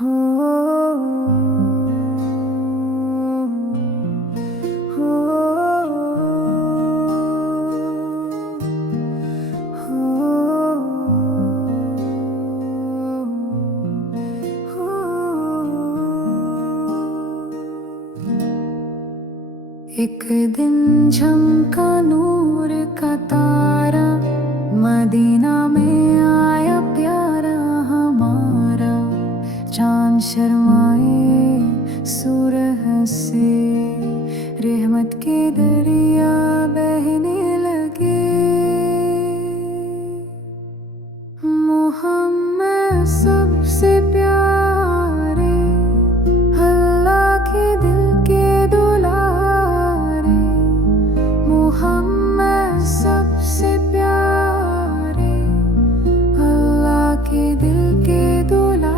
हो, हो, एक दिन झमका नूर का तारा, मदीना में आया प्यारा हमारा। चांद शर्माए सूरह से, रहमत के दरिया बहने लगे। मोहम्मद सबसे प्यारे, अल्लाह के दिल के दुलारे। मोहम्मद सबसे प्यारे, अल्लाह के दिल के दुलारे।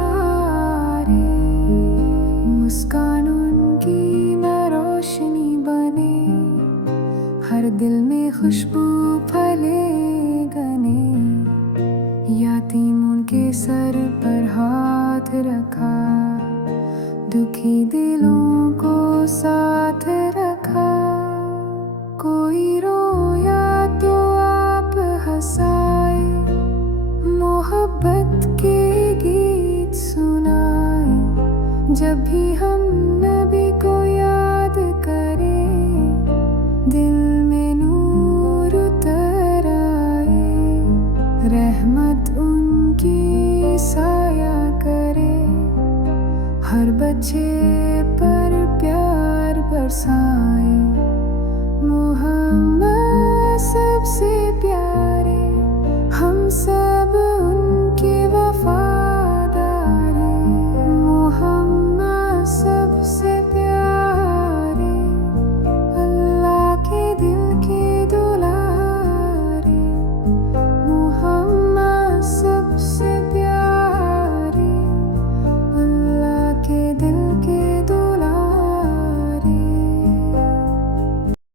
मुस्कान उनकी में रोशनी बने, हर दिल में खुशबू फैले गने। यतीम उनके सर पर हाथ रखा, दुखी दिलों को साथ रखा। कोई रोया तो आप हंसाए, मोहब्बत के गीत सुनाए। जब भी हम नबी को याद करें, दिल में नूर उतर आए। रहमत उनकी साया करे, हर बच्चे पर प्यार बरसाए। मोहम्मद सबसे